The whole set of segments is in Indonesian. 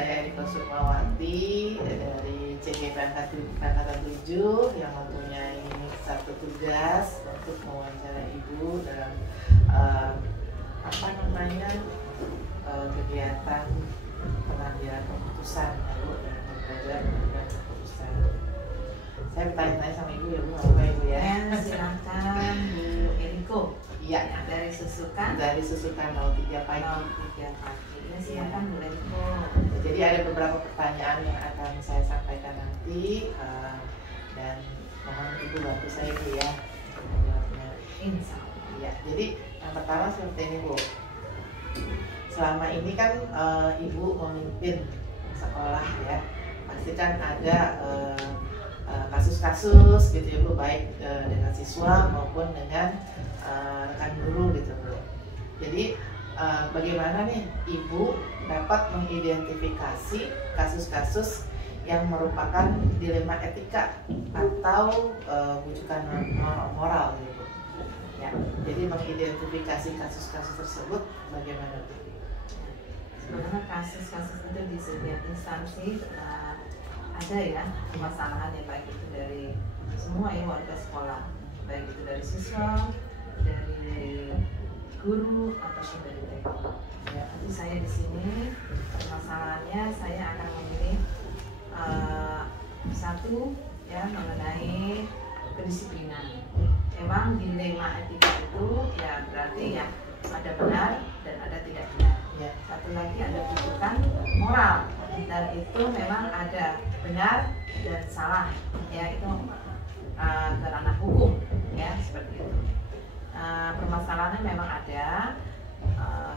saya Erika Sukmawati dari CGP Angkatan 7 yang mempunyai satu tugas untuk mewawancara Ibu dalam kegiatan pengambilan keputusan dalam pengambilan keputusan. Saya bertanya-tanya sama Ibu ya Bu, apa Ibu ya? Silakan Bu Eriko. Iya, dari Susukan. Dari Susukan 03 pagi. 03 pagi. Ya, silakan Bu Eriko. Jadi ada beberapa pertanyaan yang akan saya sampaikan nanti dan mohon Ibu bantu saya Bu ya menjawabnya. Insya Allah. Ya, jadi yang pertama seperti ini Bu. Selama ini kan Ibu memimpin sekolah ya, pasti kan ada kasus-kasus gitu ya Bu, baik dengan siswa maupun dengan rekan guru gitu Bu. Jadi bagaimana nih Ibu dapat mengidentifikasi kasus-kasus yang merupakan dilema etika atau bujukan moral gitu Bu. Ya, jadi mengidentifikasi kasus-kasus tersebut bagaimana Bu? Sebenarnya kasus-kasus itu di setiap instansi ada ya permasalahan ya, baik itu dari semua ya warga sekolah, baik itu dari siswa, dari guru ataupun dari TK. Ya, tapi saya di sini permasalahannya saya akan memilih satu ya mengenai kedisiplinan. Memang dilema etika itu ya berarti ya ada benar dan ada tidak benar. Ya, satu lagi ada bujukan moral dan itu memang ada benar dan salah ya, itu ke ranah hukum ya, seperti itu. Permasalahannya memang ada.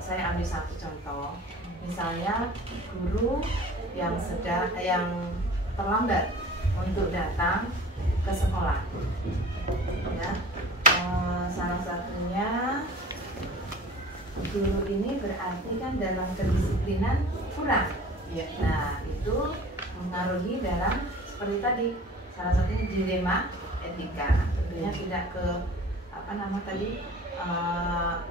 Saya ambil satu contoh, misalnya guru yang terlambat untuk datang ke sekolah ya. Salah satunya guru ini berarti kan dalam kedisiplinan kurang ya. Nah itu mengaruhi dalam seperti tadi, salah satunya dilema etika, tentunya tidak ke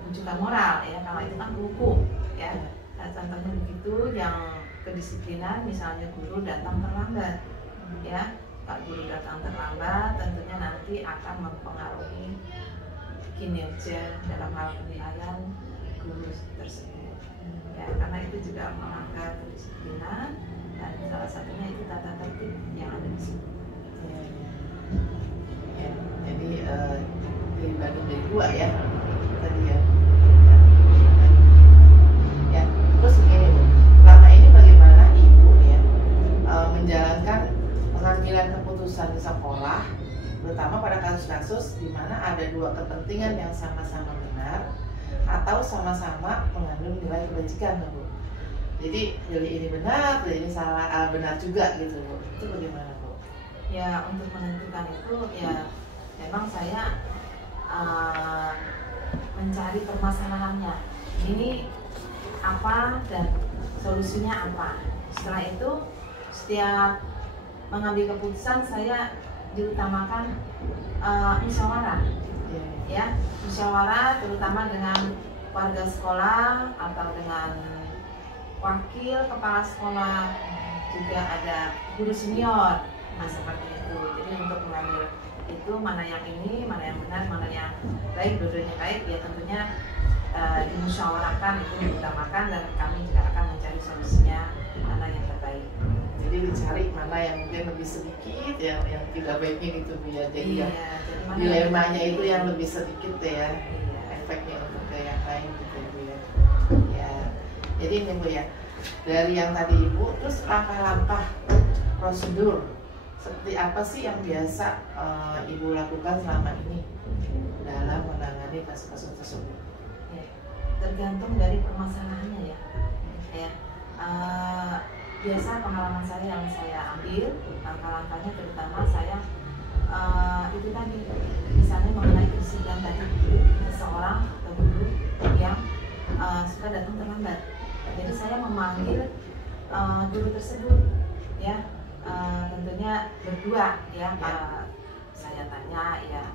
bujukan moral ya, kalau itu kan hukum ya. Contohnya begitu, yang kedisiplinan misalnya guru datang terlambat ya. Kalau guru datang terlambat tentunya nanti akan mempengaruhi kinerja dalam hal penilaian guru tersebut ya, karena itu juga melanggar kedisiplinan dan salah satunya itu tata tertib yang ada di situ. Ya, jadi dibagi dari dua ya tadi ya. Ya, terus begini Bu, selama ini bagaimana Ibu ya menjalankan pengambilan keputusan di sekolah, terutama pada kasus-kasus di mana ada dua kepentingan yang sama-sama benar atau sama-sama mengandung nilai kebajikan Bu. Jadi pilih ini benar, pilih ini salah, benar juga gitu Bu. Itu bagaimana Bu? Ya, untuk menentukan itu ya memang saya mencari permasalahannya. Ini apa dan solusinya apa. Setelah itu setiap mengambil keputusan saya diutamakan musyawarah ya, musyawarah terutama dengan warga sekolah atau dengan wakil kepala sekolah, juga ada guru senior, seperti itu. Jadi untuk mengambil itu mana yang ini, mana yang benar, mana yang baik, dua-duanya baik ya, tentunya dimusyawarahkan, itu diutamakan dan kami juga akan mencari solusinya mana yang terbaik. Jadi dicari mana yang mungkin lebih sedikit yang tidak baiknya gitu Bu ya. Jadi iya, dilemanya itu yang lebih sedikit ya, efeknya untuk ke yang lain gitu Bu ya. Ya, jadi ini Bu ya, dari yang tadi Ibu, terus langkah-langkah prosedur seperti apa sih yang biasa Ibu lakukan selama ini dalam menangani kasus-kasus tersebut? Ya, tergantung dari permasalahannya ya. Biasa pengalaman saya yang saya ambil, langkah-langkahnya terutama saya itu tadi, misalnya mengenai kedisiplinan tadi, seseorang atau guru yang suka datang terlambat. Jadi saya memanggil guru tersebut ya, tentunya berdua ya. Saya tanya ya,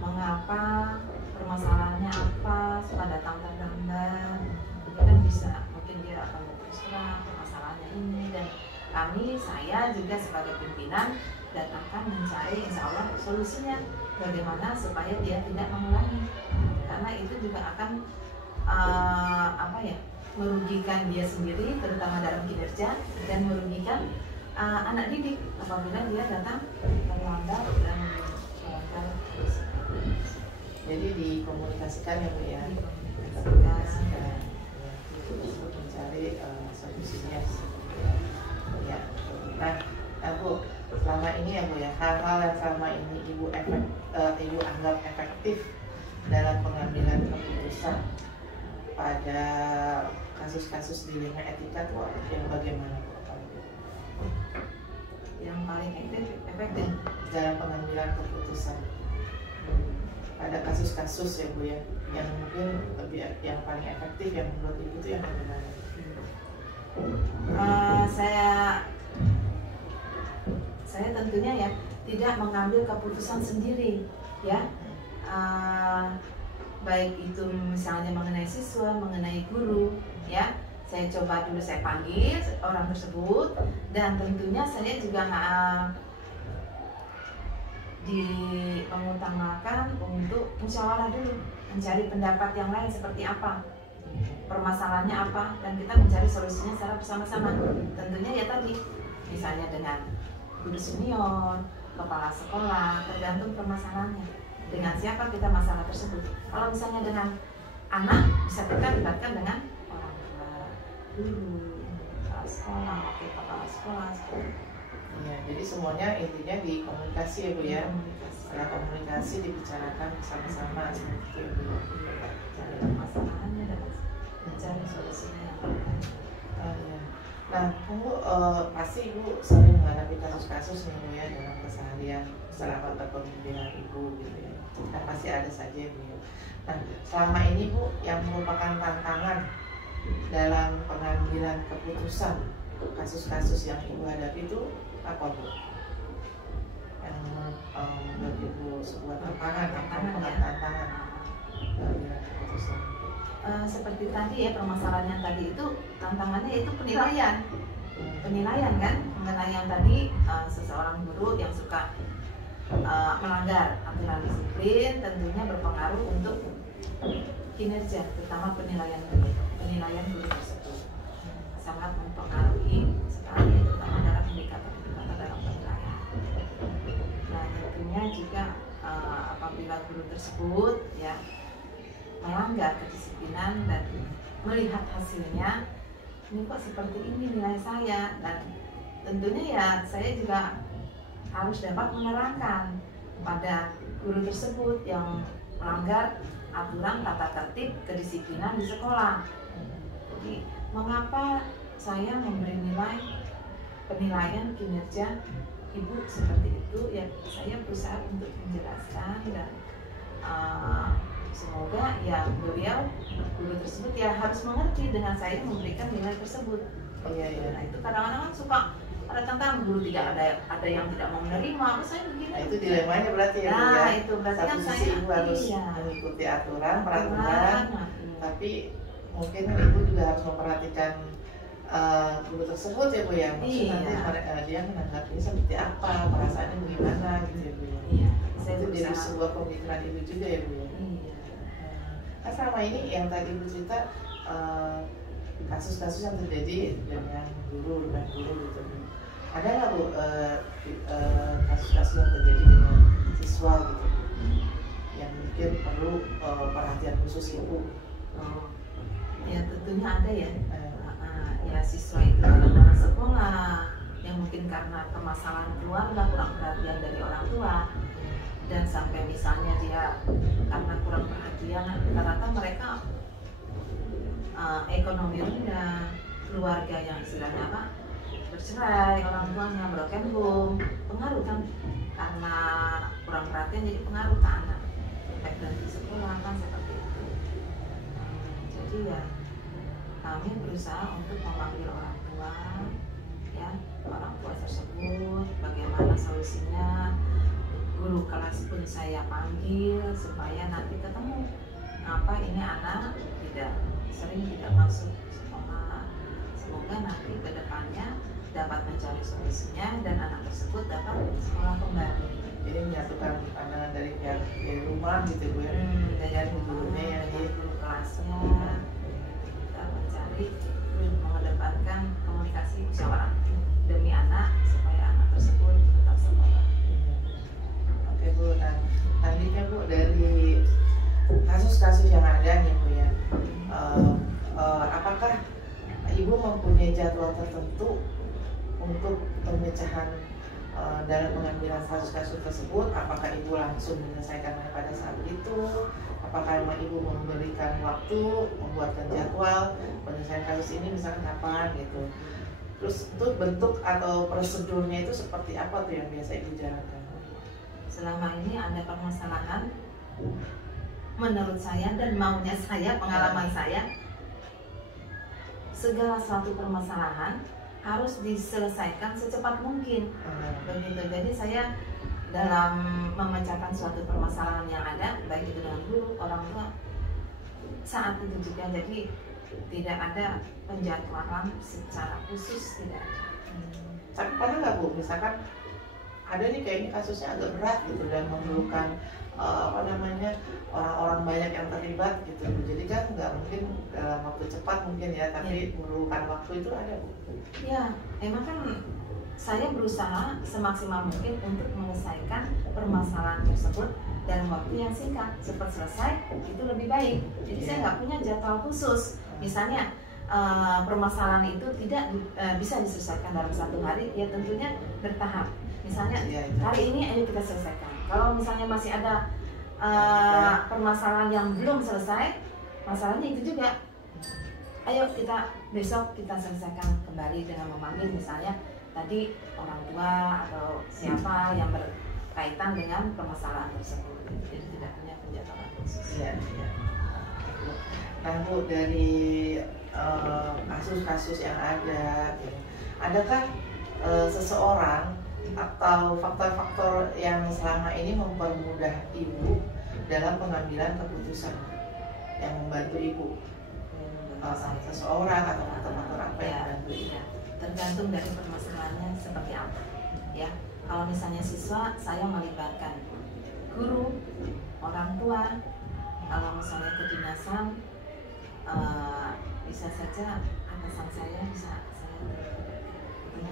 mengapa, permasalahannya apa, suka datang terlambat. Ini kan bisa, mungkin dia akan berterus terang permasalahannya ini kami, saya juga sebagai pimpinan, dan akan mencari insya Allah solusinya bagaimana supaya dia tidak mengulangi, karena itu juga akan merugikan dia sendiri terutama dalam kinerja, dan merugikan anak didik apabila dia datang terlambat dan melanggar. Jadi dikomunikasikan ya Bu ya, Dikomunikasikan. untuk mencari solusinya ya. Nah Bu, selama ini ya Bu ya, hal-hal yang selama ini Ibu anggap efektif dalam pengambilan keputusan pada kasus-kasus dilema etika itu yang bagaimana Bu? Yang paling efektif Dalam pengambilan keputusan pada kasus-kasus ya Bu ya, yang mungkin yang paling efektif yang menurut Ibu itu yang bagaimana? Saya tentunya ya tidak mengambil keputusan sendiri ya, baik itu misalnya mengenai siswa, mengenai guru ya, saya coba dulu, saya panggil orang tersebut, dan tentunya saya juga mengutamakan untuk musyawarah dulu, mencari pendapat yang lain seperti apa, permasalahannya apa, dan kita mencari solusinya secara bersama-sama. Tentunya ya tadi, misalnya dengan guru senior, kepala sekolah, tergantung permasalahannya. Dengan siapa kita masalah tersebut. Kalau misalnya dengan anak, bisa kita libatkan dengan orang tua, guru, kepala sekolah, wakil kepala sekolah. Ya, jadi semuanya intinya di komunikasi ya Bu ya. Setelah komunikasi dibicarakan bersama-sama seperti itu Bu. Cari permasalahannya dan mencari solusinya yang terbaik. Ya. Nah, Bu pasti Ibu sering menghadapi kasus-kasus nih Bu ya dalam keseharian selama kepemimpinan Ibu gitu ya. Nah, pasti ada saja Bu ya. Nah, selama ini Bu yang merupakan tantangan dalam pengambilan keputusan kasus-kasus yang Ibu hadapi itu apa Bu? Yang menurut Ibu sebuah tantangan pengambilan keputusan. Seperti tadi ya, permasalahan yang tadi itu tantangannya itu penilaian kan, mengenai yang tadi seseorang guru yang suka melanggar aturan disiplin tentunya berpengaruh untuk kinerja, terutama penilaian guru tersebut sangat mempengaruhi sekali, terutama dalam indikator dalam penilaian. Nah tentunya juga apabila guru tersebut ya melanggar kedisiplinan dan melihat hasilnya, ini kok seperti ini nilai saya, dan tentunya ya saya juga harus dapat menerangkan pada guru tersebut yang melanggar aturan tata tertib kedisiplinan di sekolah. Jadi mengapa saya memberi penilaian kinerja ibu seperti itu, ya saya berusaha untuk menjelaskan, dan semoga ya beliau guru tersebut ya harus mengerti dengan saya memberikan nilai tersebut. Iya. Nah itu kadang-kadang kan suka ada tantangan, guru tidak ada yang tidak mau menerima, saya begini. Nah, itu dilemanya berarti ya Bu ya. Nah itu berarti satu kan sisi saya Ibu harus mengikuti aturan, peraturan, tapi mungkin Ibu juga harus memperhatikan guru tersebut ya Bu ya. Maksudnya nanti dia menanggapi seperti apa, perasaannya bagaimana gitu ya Bu ya. Iya. Itu jadi sebuah pemikiran Ibu juga ya Bu ya. Iya. Nah selama ini yang tadi Ibu cerita kasus-kasus yang terjadi dengan guru gitu. Ada nggak Bu kasus-kasus yang terjadi dengan siswa gitu yang mungkin perlu perhatian khusus Ibu? Ya tentunya ada ya. Ya siswa itu dalam sekolah yang mungkin karena permasalahan keluarga, kurang perhatian dari orang tua, dan sampai misalnya dia karena kurang perhatian, rata-rata mereka ekonomi rendah, keluarga yang istilahnya apa, bercerai, orang tuanya broken home, pengaruh kan, karena kurang perhatian jadi pengaruh ke anak, baik dari sekolah kan seperti itu. Jadi ya kami berusaha untuk memanggil orang tua, ya orang tua tersebut, bagaimana solusinya. Guru kelas pun saya panggil supaya nanti ketemu apa ini anak tidak masuk sekolah. Semoga nanti kedepannya dapat dapat mencari solusinya dan anak tersebut dapat sekolah kembali. Jadi menyatukan pandangan dari pihak dari rumah gitu Bu ya, dan gurunya yang di guru kelasnya, kita mencari mengedepankan komunikasi musyawarah demi anak supaya anak tersebut tetap sekolah. Oke Bu, nah selanjutnya Bu, dari kasus-kasus yang ada nih Bu ya, apakah Ibu mempunyai jadwal tertentu untuk pemecahan dalam pengambilan kasus-kasus tersebut? Apakah Ibu langsung menyelesaikannya pada saat itu? Apakah memang Ibu memberikan waktu, membuatkan jadwal penyelesaian kasus ini misalkan kapan gitu? Terus itu bentuk atau prosedurnya itu seperti apa tuh yang biasa Ibu jalankan? Selama ini ada permasalahan, menurut saya dan maunya saya, pengalaman saya, segala suatu permasalahan harus diselesaikan secepat mungkin. Begitu. Jadi saya dalam memecahkan suatu permasalahan yang ada, baik itu dengan guru, orang tua, saat itu juga. Jadi tidak ada penjadwalan secara khusus, tidak ada. Tapi pernah nggak Bu, misalkan ada nih kayaknya kasusnya agak berat gitu dan memerlukan orang-orang banyak yang terlibat gitu. Jadi kan nggak mungkin dalam waktu cepat mungkin ya, tapi memerlukan waktu itu ada Bu. Ya, emang kan saya berusaha semaksimal mungkin untuk menyelesaikan permasalahan tersebut dalam waktu yang singkat. Cepat selesai itu lebih baik. Jadi saya nggak punya jadwal khusus. Misalnya permasalahan itu tidak bisa diselesaikan dalam satu hari, ya tentunya bertahap. Misalnya hari ini ayo kita selesaikan. Kalau misalnya masih ada permasalahan yang belum selesai, masalahnya itu juga, ayo kita besok kita selesaikan kembali dengan memanggil misalnya tadi orang tua atau siapa yang berkaitan dengan permasalahan tersebut. Jadi tidak punya penjadwalan khusus. Iya. Nah Bu, dari kasus-kasus yang ada, adakah seseorang atau faktor-faktor yang selama ini mempermudah Ibu dalam pengambilan keputusan yang membantu Ibu? Seseorang atau faktor-faktor apa yang membantu Ibu? Tergantung dari permasalahannya seperti apa. Ya, kalau misalnya siswa, saya melibatkan guru, orang tua. Kalau misalnya kedinasan, bisa saja atasan saya bisa saya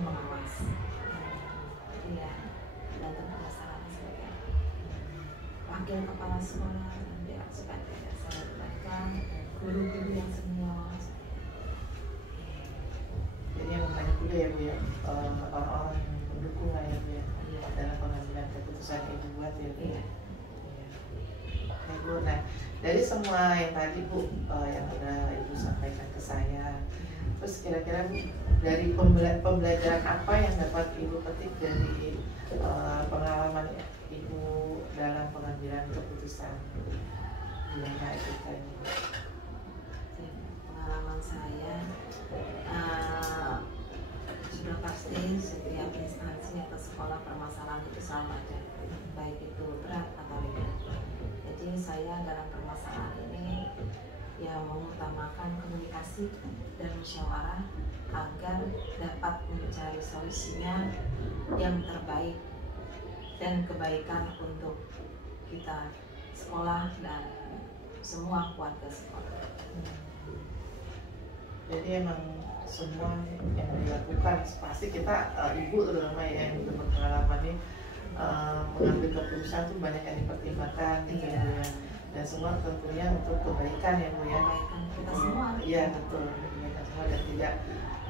mengawas. Iya, dan permasalahan sebagai wakil kepala sekolah nanti sebagai saya libatkan guru-guru yang senior. Jadi yang banyak juga ya Bu ya, orang-orang yang mendukung lah ya Bu ya, dalam pengambilan keputusan Ibu buat ya Bu. Iya. Oke Bu, nah dari semua yang tadi Bu yang udah Ibu sampaikan ke saya, terus kira-kira Bu, dari pembelajaran apa yang dapat Ibu petik dari pengalaman Ibu dalam pengambilan keputusan di wilayah kita ini? Pengalaman saya sudah pasti setiap instansi atau sekolah permasalahan itu selalu ada, baik itu berat atau ringan. Jadi saya dalam permasalahan ini ya mengutamakan komunikasi dan musyawarah agar dapat mencari solusinya yang terbaik dan kebaikan untuk kita sekolah dan semua keluarga sekolah. Jadi emang semua yang dilakukan pasti kita Ibu terutama ya yang berpengalaman ini mengambil keputusan tuh banyak yang dipertimbangkan gitu ya. Dan semua tentunya untuk kebaikan ya Bu ya. Kebaikan kita semua. Iya betul, kebaikan semua dan tidak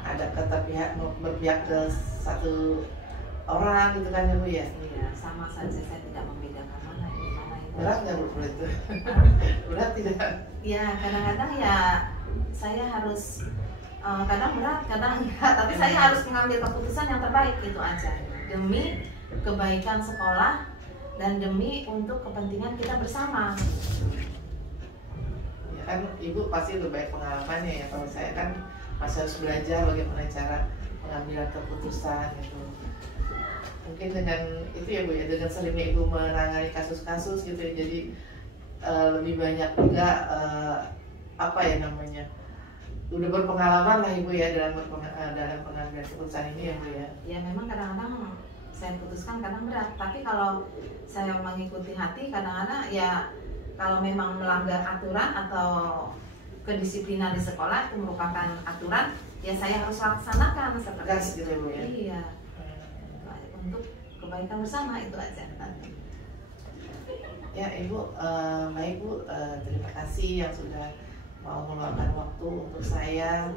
ada kata pihak berpihak ke satu orang gitu kan ya Bu ya. Iya, sama saja saya tidak membedakan mana ini mana itu. Berat nggak Bu itu? Berat tidak? Ya kadang-kadang ya saya harus kadang berat, kadang enggak, tapi saya harus mengambil keputusan yang terbaik itu aja demi kebaikan sekolah dan demi untuk kepentingan kita bersama. Ya kan Ibu pasti lebih baik pengalamannya ya. Kalau saya kan masih harus belajar bagaimana cara pengambilan keputusan gitu. Mungkin dengan itu ya Bu ya, dengan seringnya Ibu menangani kasus-kasus gitu ya, jadi lebih banyak juga apa ya namanya udah berpengalaman lah Ibu ya dalam dalam pengambilan keputusan ini ya Bu ya. Ya memang kadang-kadang saya putuskan kadang berat, tapi kalau saya mengikuti hati kadang-kadang ya kalau memang melanggar aturan atau kedisiplinan di sekolah itu merupakan aturan, ya saya harus laksanakan seperti Tegas itu. gitu, Bu, ya? Iya. Untuk kebaikan bersama itu aja. Ya Ibu, baik Bu, terima kasih yang sudah mau meluangkan waktu untuk saya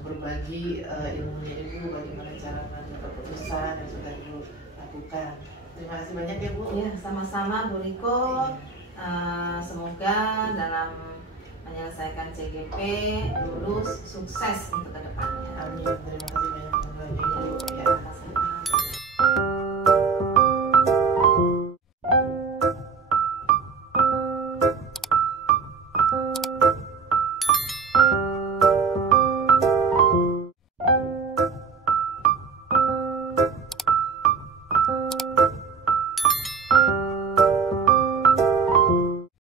berbagi ilmunya Ibu bagaimana cara mengambil keputusan yang sudah Ibu lakukan. Terima kasih banyak ya Bu. Ya sama-sama Bu Riko. Semoga dalam menyelesaikan CGP lulus sukses untuk kedepannya. Amin. Terima kasih banyak.